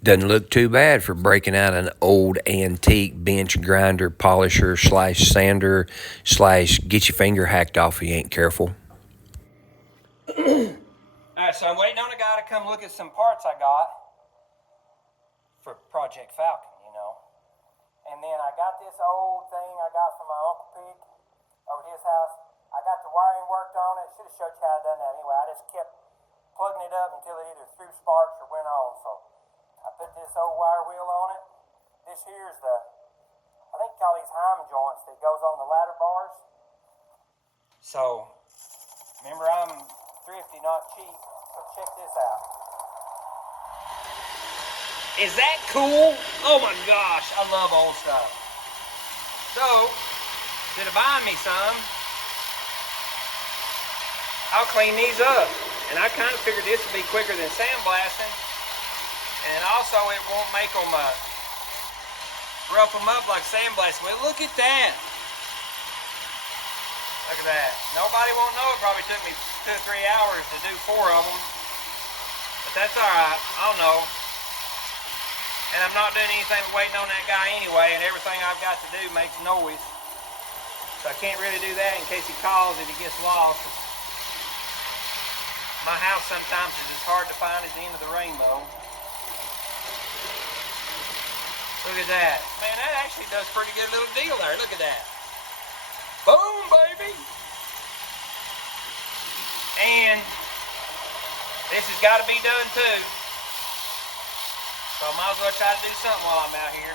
Doesn't look too bad for breaking out an old antique bench grinder, polisher, slash sander, slash get your finger hacked off if you ain't careful. Alright, so I'm waiting on a guy to come look at some parts I got for Project Falcon, you know. And then I got this old thing I got from my Uncle Pig over at his house. I got the wiring worked on it. Should have showed you how I done that anyway. I just kept plugging it up until it either threw sparks or went on. So I put this old wire wheel on it. This here's the, I think you call these Heim joints that goes on the ladder bars. So, remember I'm thrifty, not cheap. So check this out. Is that cool? Oh my gosh, I love old stuff. So, instead of buying me some, I'll clean these up. And I kind of figured this would be quicker than sandblasting. And also it won't make them rough them up like sandblasting. Well, look at that. Look at that. Nobody won't know. It probably took me 2 or 3 hours to do 4 of them. But that's alright. I'll know. And I'm not doing anything but waiting on that guy anyway, and everything I've got to do makes noise. So I can't really do that in case he calls if he gets lost. My house sometimes is as hard to find as the end of the rainbow. Look at that. Man, that actually does a pretty good little deal there. Look at that. Boom, baby. And this has got to be done too. So I might as well try to do something while I'm out here.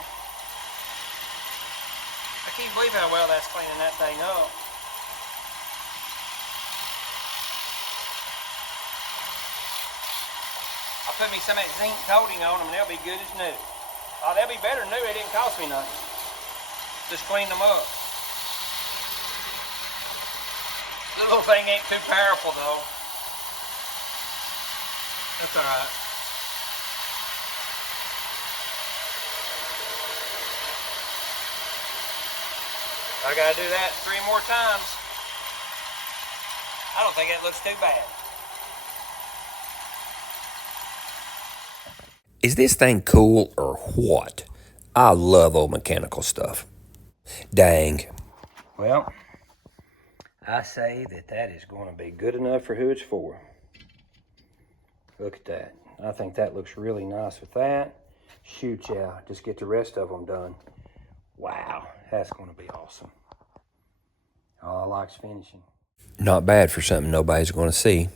I can't believe how well that's cleaning that thing up. I'll put me some of that zinc coating on them and they'll be good as new. Oh, they'll be better than new. It didn't cost me nothing. Just clean them up. The little thing ain't too powerful though. That's alright. I gotta do that 3 more times. I don't think that looks too bad. Is this thing cool or what? I love old mechanical stuff. Dang. Well, I say that is going to be good enough for who it's for. Look at that. I think that looks really nice with that. Shoot, yeah, just get the rest of them done. Wow, that's going to be awesome. All I like's finishing. Not bad for something nobody's going to see.